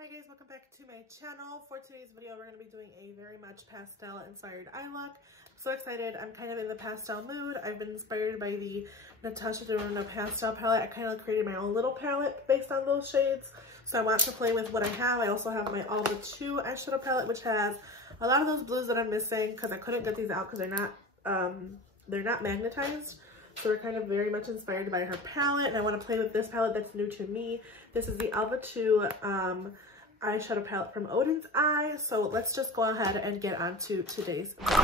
Hi guys, welcome back to my channel. For today's video, we're going to be doing a very much pastel inspired eye look. So excited. I'm kind of in the pastel mood. I've been inspired by the Natasha Denona pastel palette. I kind of created my own little palette based on those shades. So I want to play with what I have. I also have my Alva 2 eyeshadow palette, which has a lot of those blues that I'm missing because I couldn't get these out because they're not magnetized. So we're kind of very much inspired by her palette, and I want to play with this palette that's new to me. This is the Alva 2 eyeshadow palette from Oden's Eye. So let's just go ahead and get on to today's video.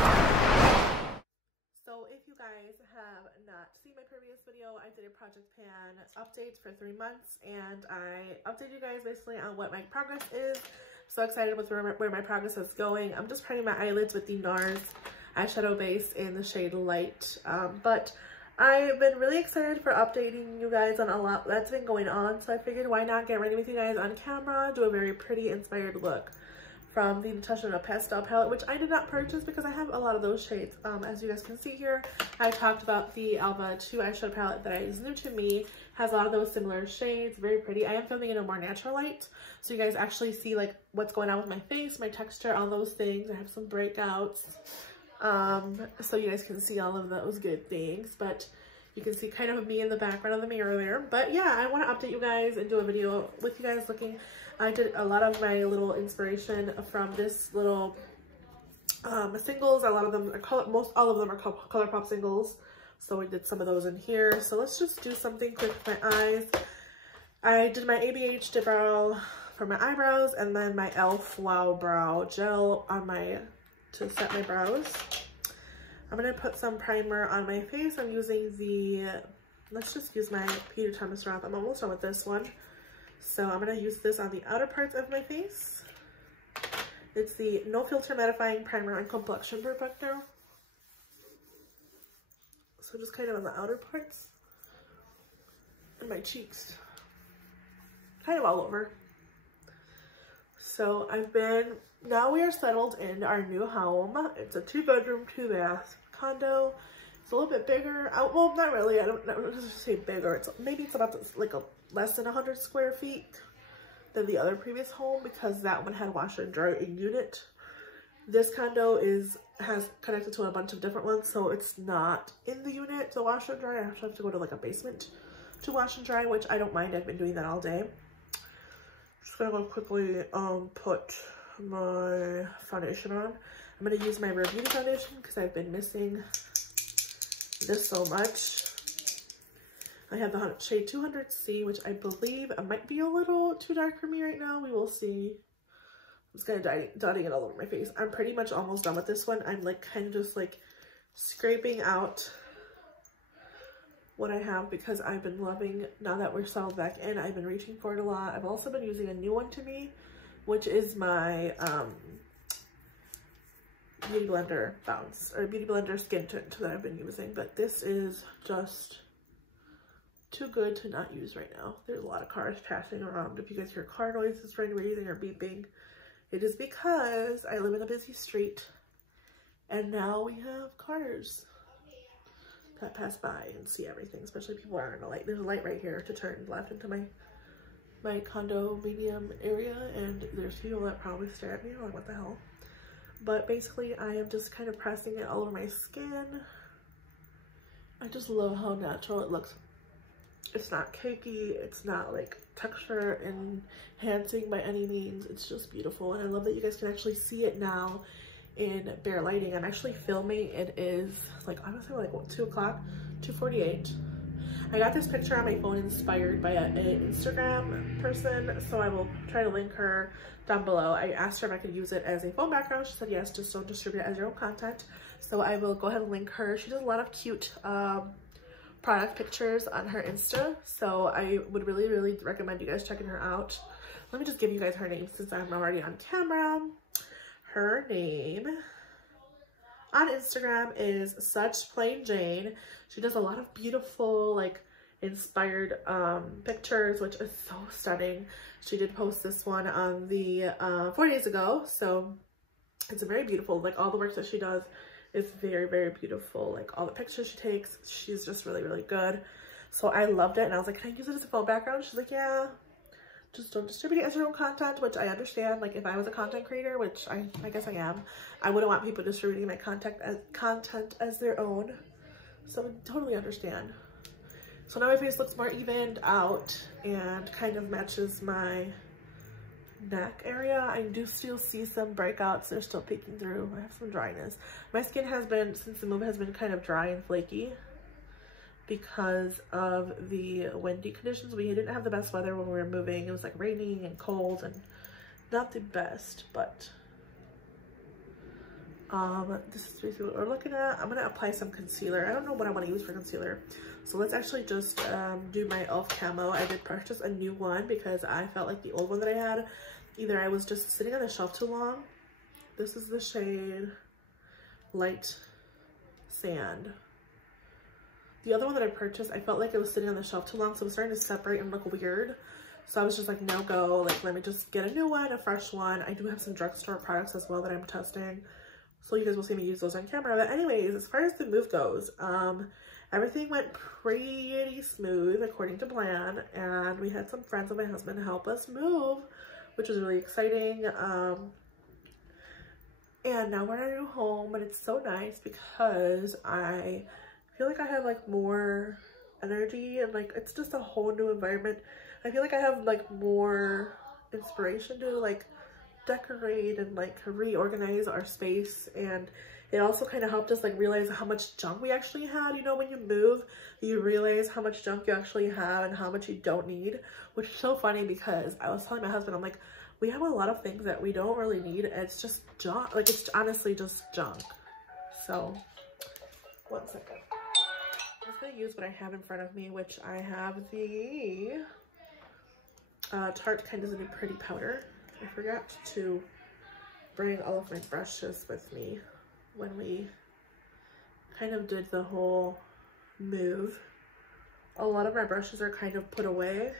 So if you guys have not seen my previous video, I did a project pan update for 3 months, and I updated you guys basically on what my progress is. So excited with where my progress is going. I'm just priming my eyelids with the NARS eyeshadow base in the shade Light, but I've been really excited for updating you guys on a lot that's been going on, so I figured why not get ready with you guys on camera, do a very pretty inspired look from the Natasha Denona pastel palette, which I did not purchase because I have a lot of those shades. As you guys can see here, I talked about the Alva 2 eyeshadow palette that is new to me, has a lot of those similar shades, very pretty. I am filming in a more natural light, so you guys actually see like what's going on with my face, my texture, all those things. I have some breakouts. So you guys can see all of those good things, but you can see kind of me in the background of the mirror there. But yeah, I want to update you guys and do a video with you guys looking. I did a lot of my little inspiration from this little singles. A lot of them are all of them are Colourpop singles, so we did some of those in here. So let's just do something quick with my eyes. I did my ABH dip brow for my eyebrows, and then my e.l.f. Wow Brow Gel on to set my brows. I'm going to put some primer on my face. I'm using let's just use my Peter Thomas Roth. I'm almost done with this one. So I'm going to use this on the outer parts of my face. It's the No Filter Mattifying Primer and Complexion Perfector. So just kind of on the outer parts and my cheeks. Kind of all over. So now we are settled in our new home. It's a 2-bedroom, 2-bath condo. It's a little bit bigger. Well, not really. I don't say bigger. Maybe it's about like less than 100 square feet than the other previous home, because that one had washer and dryer in unit. This condo has connected to a bunch of different ones, so it's not in the unit, the washer and dryer. I actually have to go to like a basement to wash and dry, which I don't mind. I've been doing that all day. Just gonna go quickly put my foundation on. I'm gonna use my Rare Beauty foundation because I've been missing this so much. I have the shade 200C, which I believe might be a little too dark for me right now. We will see. I'm just gonna dotting it all over my face. I'm pretty much almost done with this one. I'm like kind of just like scraping out what I have because I've been loving, now that we're settled back in, I've been reaching for it a lot. I've also been using a new one to me, which is my Beauty Blender Bounce, or Beauty Blender Skin Tint that I've been using. But this is just too good to not use right now. There's a lot of cars passing around. If you guys hear car noises for any reason or beeping, it is because I live in a busy street and now we have cars that pass by and see everything, especially people are in a light. There's a light right here to turn left into my condo medium area, and there's people that probably stare at me like, what the hell? But basically I am just kind of pressing it all over my skin. I just love how natural it looks. It's not cakey, it's not like texture enhancing by any means. It's just beautiful, and I love that you guys can actually see it now in bare lighting. I'm actually filming. It is like, honestly, like what, 2 o'clock, 2:48. I got this picture on my phone inspired by an Instagram person, so I will try to link her down below. I asked her if I could use it as a phone background. She said yes, just don't distribute it as your own content. So I will go ahead and link her. She does a lot of cute product pictures on her Insta, so I would really, really recommend you guys checking her out. Let me just give you guys her name since I'm already on camera. Her name on Instagram is Such Plain Jane. She does a lot of beautiful, like, inspired pictures, which is so stunning. She did post this one on the 4 days ago, so it's a very beautiful, like, all the work that she does is very, very beautiful. Like, all the pictures she takes, she's just really, really good. So I loved it, and I was like, can I use it as a phone background? She's like, yeah, just don't distribute it as your own content, which I understand. Like if I was a content creator, which I guess I am, I wouldn't want people distributing my content as their own. So I totally understand. So now my face looks more evened out and kind of matches my neck area. I do still see some breakouts. They're still peeking through. I have some dryness. My skin has been, since the move, has been kind of dry and flaky because of the windy conditions. We didn't have the best weather when we were moving. It was like raining and cold and not the best, but this is basically what we're looking at. I'm gonna apply some concealer. I don't know what I want to use for concealer, so let's actually just do my e.l.f. camo. I did purchase a new one because I felt like the old one that I had, either I was just sitting on the shelf too long. This is the shade Light Sand. The other one that I purchased, I felt like it was sitting on the shelf too long, so it was starting to separate and look weird. So I was just like, no go, like let me just get a new one, a fresh one. I do have some drugstore products as well that I'm testing, so you guys will see me use those on camera. But anyways, as far as the move goes, everything went pretty smooth according to plan, and we had some friends of my husband help us move, which was really exciting. And now we're in a new home, and it's so nice because I feel like I have like more energy, and like it's just a whole new environment. I feel like I have like more inspiration to like decorate and like reorganize our space. And it also kind of helped us like realize how much junk we actually had. You know, when you move, you realize how much junk you actually have and how much you don't need, which is so funny because I was telling my husband, I'm like, we have a lot of things that we don't really need. It's just junk. Like it's honestly just junk. So 1 second. I'm just gonna use what I have in front of me, which I have the Tarte Kind of a New Pretty powder. I forgot to bring all of my brushes with me when we kind of did the whole move. A lot of my brushes are kind of put away,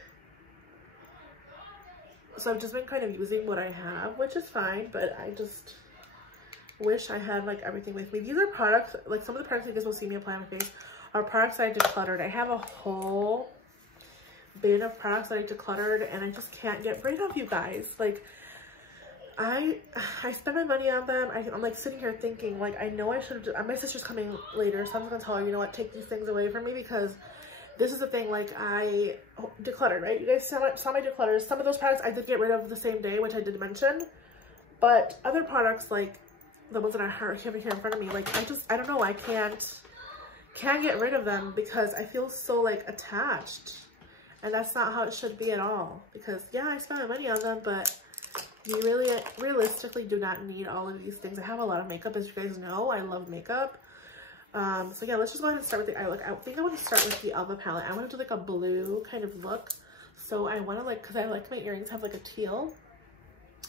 so I've just been kind of using what I have, which is fine, but I just wish I had like everything with me. These are products, like some of the products you guys will see me apply on my face are products I decluttered. I have a whole bin of products that I decluttered, and I just can't get rid of, you guys. Like I spend my money on them. I'm like sitting here thinking like, I know I should have, my sister's coming later, so I'm just gonna tell her, you know what, take these things away from me, because this is the thing, like I decluttered, right? You guys saw my declutters. Some of those products I did get rid of the same day, which I did mention, but other products, like the ones that I have here in front of me, like I don't know, I can't get rid of them because I feel so like attached, and that's not how it should be at all. Because yeah, I spent my money on them, but you really realistically do not need all of these things. I have a lot of makeup, as you guys know. I love makeup. So yeah, let's just go ahead and start with the eye look. I think I want to start with the Alva palette. I want to do like a blue kind of look. So I want to like, because I like my earrings have like a teal.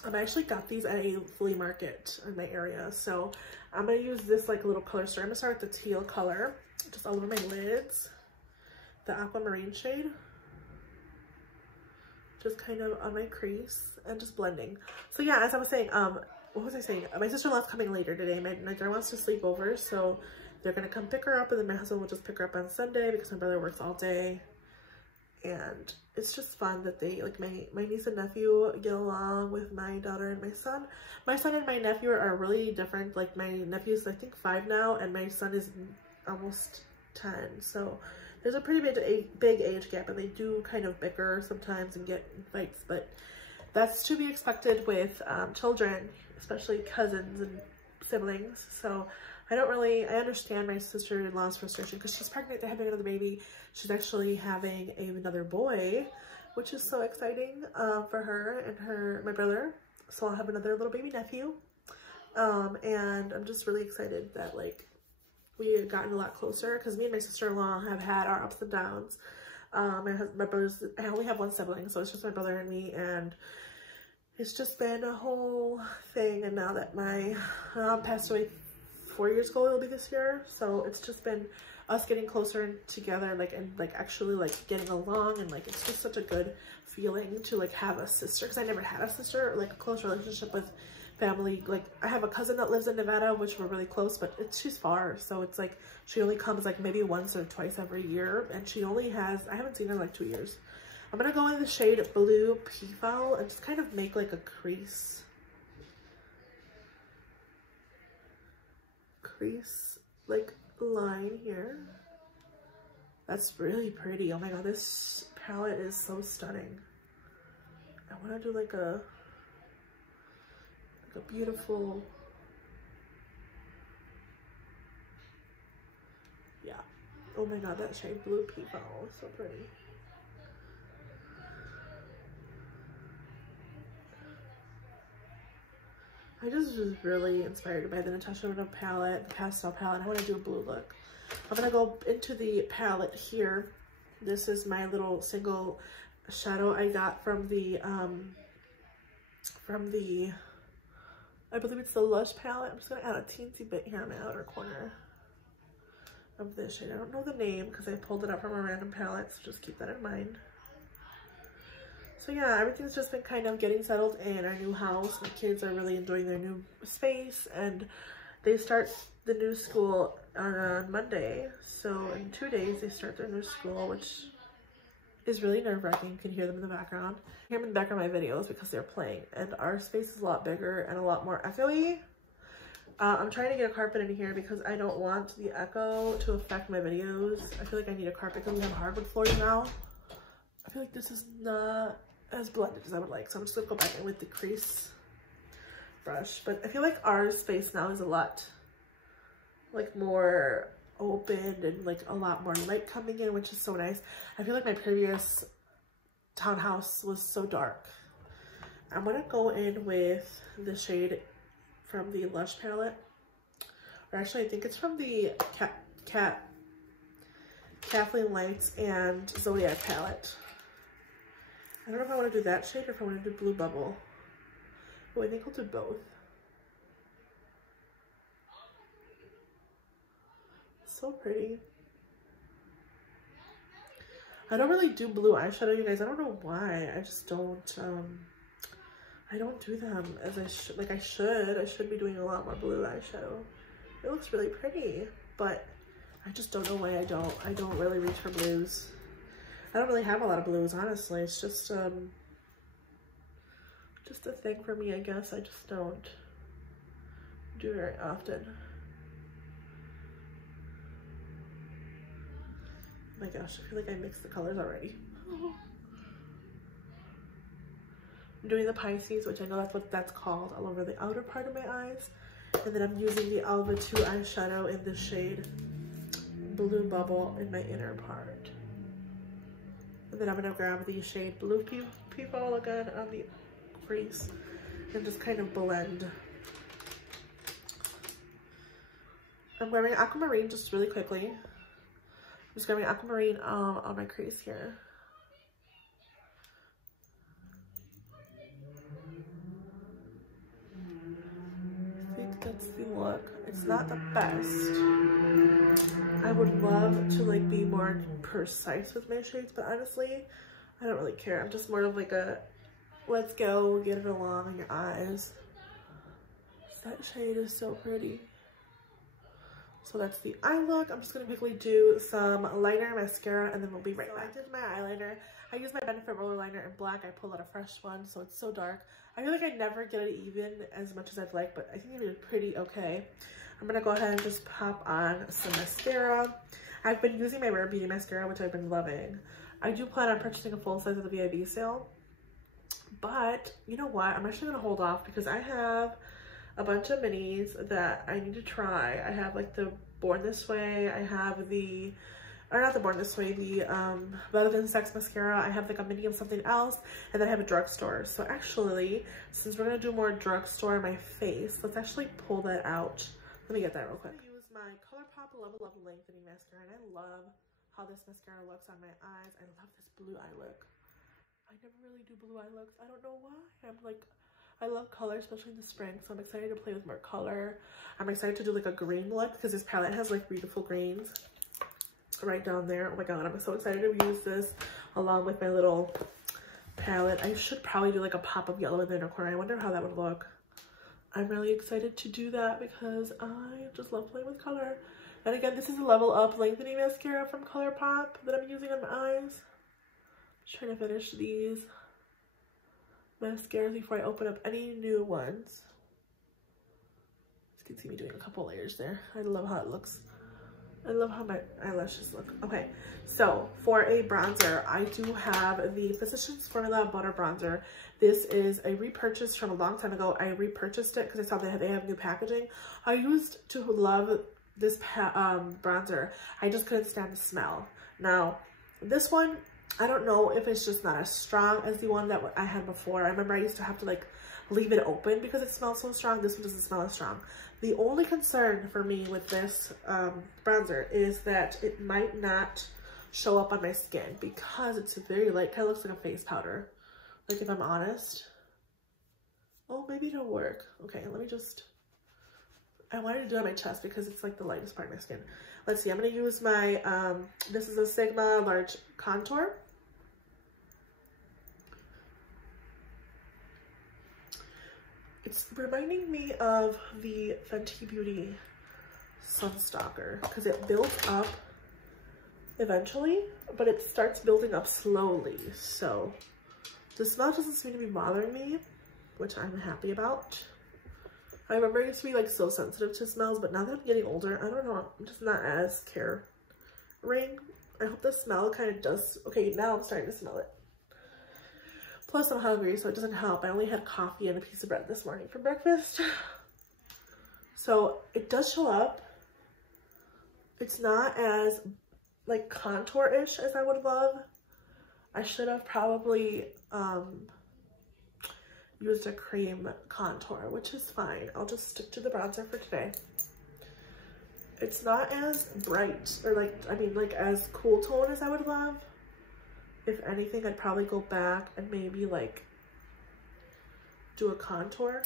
I actually got these at a flea market in my area. So I'm going to use this like little color store. I'm going to start with the teal color, just all over my lids. The aquamarine shade. Just kind of on my crease and just blending. So yeah, as I was saying, what was I saying? My sister-in-law's coming later today. My daughter wants to sleep over, so they're gonna come pick her up, and then my husband will just pick her up on Sunday because my brother works all day. And it's just fun that they, like my niece and nephew get along with my daughter and my son. My son and my nephew are really different. Like my nephew's I think 5 now, and my son is almost 10. So there's a pretty big age gap, and they do kind of bicker sometimes and get in fights, but that's to be expected with children, especially cousins and siblings. So I understand my sister-in-law's frustration because she's pregnant, they're having another baby. She's actually having another boy, which is so exciting for her and my brother. So I'll have another little baby nephew. And I'm just really excited that like we had gotten a lot closer, because me and my sister-in-law have had our ups and downs. My brother's, I only have one sibling, so it's just my brother and me, and it's just been a whole thing. And now that my mom passed away 4 years ago, it'll be this year, so it's just been us getting closer together, like, and like actually like getting along, and like it's just such a good feeling to like have a sister, because I never had a sister, like a close relationship with family. Like I have a cousin that lives in Nevada, which we're really close, but she's far, so it's like she only comes like maybe once or twice every year, and she only has, I haven't seen her in like 2 years. I'm gonna go in the shade Blue Peafowl and just kind of make like a crease like line here. That's really pretty. Oh my god, this palette is so stunning. I want to do like a beautiful, yeah. Oh my god, that shade Blue Peafowl is so pretty. I just was really inspired by the Natasha Denona palette, the pastel palette. I want to do a blue look. I'm gonna go into the palette here. This is my little single shadow I got from the I believe it's the Lush palette. I'm just gonna add a teensy bit here on the outer corner of this shade. I don't know the name because I pulled it up from a random palette, so just keep that in mind. So yeah, everything's just been kind of getting settled in our new house. My kids are really enjoying their new space, and they start the new school on Monday. So in 2 days they start their new school, which is really nerve-wracking. You can hear them in the background. I hear them in the background of my videos because they're playing, and our space is a lot bigger and a lot more echoey. I'm trying to get a carpet in here because I don't want the echo to affect my videos. I feel like I need a carpet because we have hardwood floors now. I feel like this is not as blended as I would like, so I'm just gonna go back in with the crease brush. But I feel like our space now is a lot like more open and like a lot more light coming in, which is so nice. I feel like my previous townhouse was so dark. I'm gonna go in with the shade from the Lush palette, or actually I think it's from the Kathleen Lights and Zodiac palette. I don't know if I want to do that shade or if I want to do Blue Bubble. Oh, I think I'll do both. So pretty. I don't really do blue eyeshadow, you guys. I don't know why. I just don't, I don't do them as I should. Like I should be doing a lot more blue eyeshadow. It looks really pretty, but I just don't know why I don't really reach for blues. I don't really have a lot of blues, honestly. It's just a thing for me, I guess. I just don't do it very often. Oh my gosh, I feel like I mixed the colors already. I'm doing the Pisces, which I know that's what that's called, all over the outer part of my eyes. And then I'm using the Alva 2 eyeshadow in the shade Blue Bubble in my inner part. And then I'm gonna grab the shade Blue Peafowl again on the crease and just kind of blend. I'm grabbing aquamarine just really quickly. I'm just grabbing aquamarine on my crease here. I think that's the look. It's not the best. I would love to like be more precise with my shades, but honestly, I don't really care. I'm just more of like a let's go, get it along in your eyes. That shade is so pretty. So that's the eye look. I'm just gonna quickly do some liner, mascara, and then we'll be right back. I did my eyeliner. I use my Benefit roller liner in black. I pulled out a fresh one, so it's so dark. I feel like I never get it even as much as I'd like, but I think I did pretty okay. I'm gonna go ahead and just pop on some mascara. I've been using my Rare Beauty mascara, which I've been loving. I do plan on purchasing a full size at the VIB sale, but you know what? I'm actually gonna hold off because I have a bunch of minis that I need to try. I have like the Born This Way. I have the, or not the Born This Way, the Better Than Sex mascara. I have like a mini of something else, and then I have a drugstore. So actually, since we're gonna do more drugstore on my face, let's actually pull that out. Let me get that real quick. I'm gonna use my Colourpop Level Up Lengthening Mascara, and I love how this mascara looks on my eyes. I love this blue eye look. I never really do blue eye looks. I don't know why. I love color, especially in the spring, so I'm excited to play with more color. I'm excited to do like a green look because this palette has like beautiful greens right down there. Oh my god, I'm so excited to use this along with my little palette. I should probably do like a pop of yellow in the inner corner. I wonder how that would look. I'm really excited to do that because I just love playing with color. And again, this is a Level Up Lengthening Mascara from Colourpop that I'm using on my eyes. Just trying to finish these mascaras before I open up any new ones. You can see me doing a couple layers there. I love how it looks. I love how my eyelashes look. Okay, so for a bronzer, I do have the Physicians Formula Butter Bronzer. This is a repurchase from a long time ago. I repurchased it because I saw they have new packaging. I used to love this bronzer. I just couldn't stand the smell. Now, this one, I don't know if it's just not as strong as the one that I had before. I remember I used to have to like leave it open because it smells so strong. This one doesn't smell as strong. The only concern for me with this bronzer is that it might not show up on my skin because it's very light. Kind of looks like a face powder, like if I'm honest. Oh, maybe it'll work. Okay, let me just, I wanted to do it on my chest because it's like the lightest part of my skin. Let's see, I'm going to use my, this is a Sigma Large Contour. It's reminding me of the Fenty Beauty Sunstalker because it builds up eventually, but it starts building up slowly. So the smell doesn't seem to be bothering me, which I'm happy about. I remember I used to be like so sensitive to smells, but now that I'm getting older, I don't know, I'm just not as caring. I hope the smell kind of does. Okay, now I'm starting to smell it. Plus I'm hungry, so it doesn't help. I only had coffee and a piece of bread this morning for breakfast. So it does show up. It's not as like contour-ish as I would love. I should have probably used a cream contour, which is fine. I'll just stick to the bronzer for today. It's not as bright or like, I mean like as cool tone as I would love. If anything, I'd probably go back and maybe like do a contour.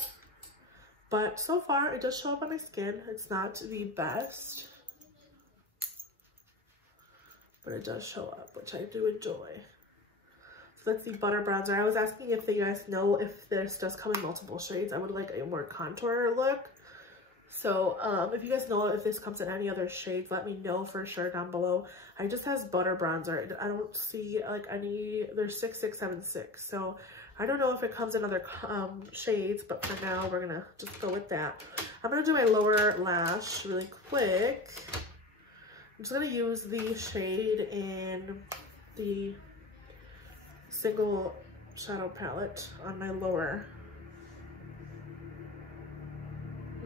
But so far, it does show up on my skin. It's not the best, but it does show up, which I do enjoy. So that's the Butter Bronzer. I was asking if you guys know if this does come in multiple shades. I would like a more contour look. So if you guys know if this comes in any other shades, let me know for sure down below. I just has Butter Bronzer. I don't see like any, there's 6, 6, 7, 6. So I don't know if it comes in other shades, but for now we're gonna just go with that. I'm gonna do my lower lash really quick. I'm just gonna use the shade in the single shadow palette on my lower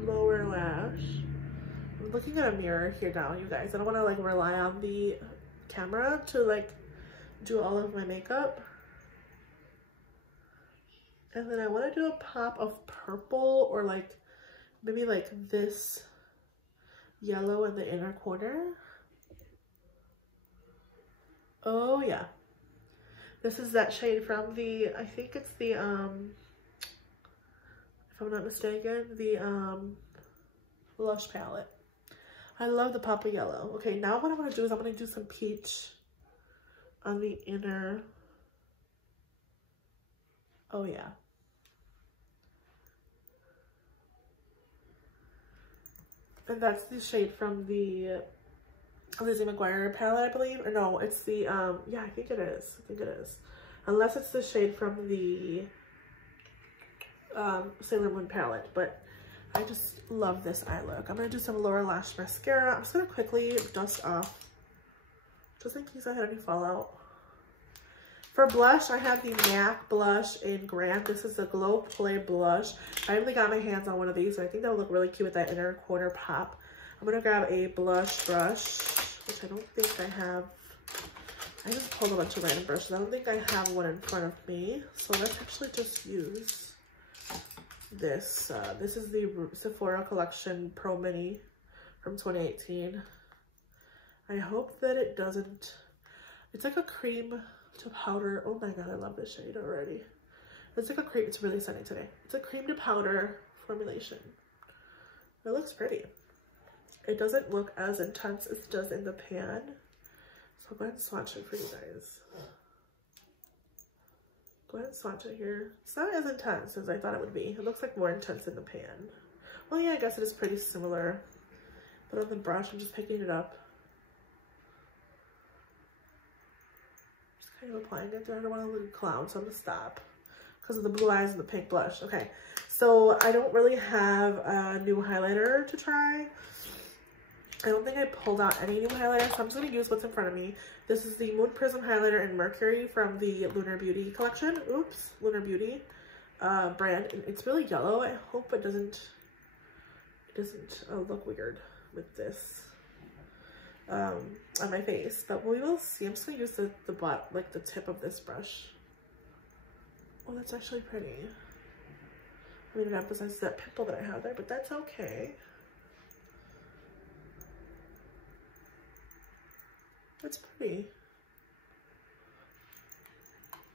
lash. I'm looking at a mirror here now, you guys. I don't want to like rely on the camera to like do all of my makeup. And then I want to do a pop of purple or like maybe like this yellow in the inner corner. Oh yeah. This is that shade from the, I think it's the if I'm not mistaken, the Lush palette. I love the pop of yellow. Okay, now what I'm going to do is I'm going to do some peach on the inner. Oh yeah. And that's the shade from the Lizzie McGuire palette, I believe. Or no, it's the, yeah, I think it is. I think it is. Unless it's the shade from the Sailor Moon palette, but I just love this eye look. I'm going to do some lower lash mascara. I'm just going to quickly dust off just in case I had any fallout. For blush, I have the MAC blush in Grand. This is the Glow Play blush. I only got my hands on one of these, so I think that'll look really cute with that inner corner pop. I'm going to grab a blush brush, which I don't think I have. I just pulled a bunch of random brushes. I don't think I have one in front of me, so let's actually just use this. This is the Sephora Collection Pro Mini from 2018. I hope that it doesn't, it's like a cream to powder. Oh my god, I love this shade already. It's like a cream, it's really sunny today. It's a cream to powder formulation. It looks pretty. It doesn't look as intense as it does in the pan. So I'll go ahead and swatch it for you guys. Go ahead and swatch it here. It's not as intense as I thought it would be. It looks like more intense in the pan. Well, yeah, I guess it is pretty similar. But on the brush, I'm just picking it up. Just I'm applying it there. I don't want to look a clown, so I'm gonna stop because of the blue eyes and the pink blush. Okay, so I don't really have a new highlighter to try. I don't think I pulled out any new highlighter, so I'm just gonna use what's in front of me. This is the Moon Prism highlighter in Mercury from the Lunar Beauty collection. Oops, Lunar Beauty brand. It's really yellow. I hope it doesn't look weird with this on my face, but we will see. I'm just gonna use the like the tip of this brush. Oh, that's actually pretty. I mean, it emphasizes that pimple that I have there, but that's okay. That's pretty.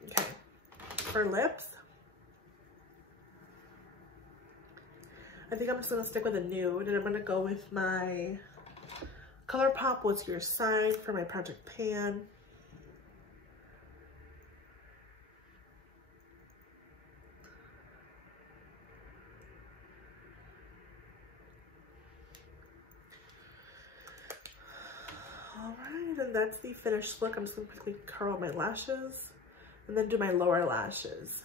Okay, for lips, I think I'm just gonna stick with a nude, and I'm gonna go with my Colourpop What's Your Sign for my Project Pan. Alright, and that's the finished look. I'm just gonna quickly curl my lashes and then do my lower lashes.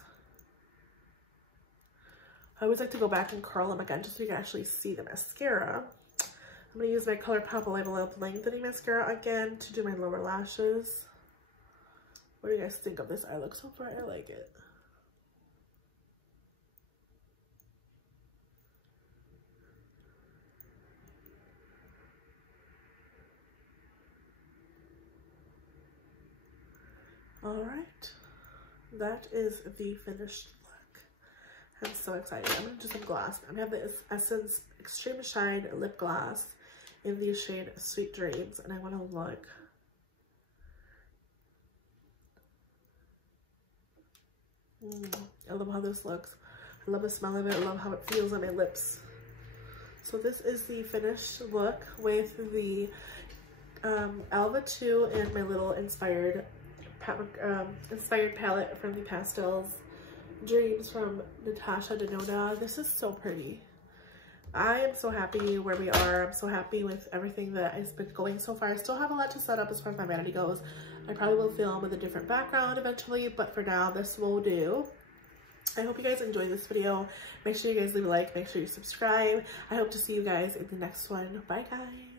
I always like to go back and curl them again just so you can actually see the mascara. I'm going to use my Colourpop Live Lengthening Mascara again to do my lower lashes. What do you guys think of this eye look so far? I like it. Alright, that is the finished look. I'm so excited. I'm going to do some gloss. I'm going to have the Essence Extreme Shine Lip Gloss in the shade Sweet Dreams, and I want to look. I love how this looks. I love the smell of it. I love how it feels on my lips. So this is the finished look with the Alva 2 and my little inspired palette from the Pastels Dreams from Natasha Denona. This is so pretty. I am so happy where we are. I'm so happy with everything that has been going so far. I still have a lot to set up as far as my vanity goes. I probably will film with a different background eventually, but for now, this will do. I hope you guys enjoyed this video. Make sure you guys leave a like. Make sure you subscribe. I hope to see you guys in the next one. Bye, guys.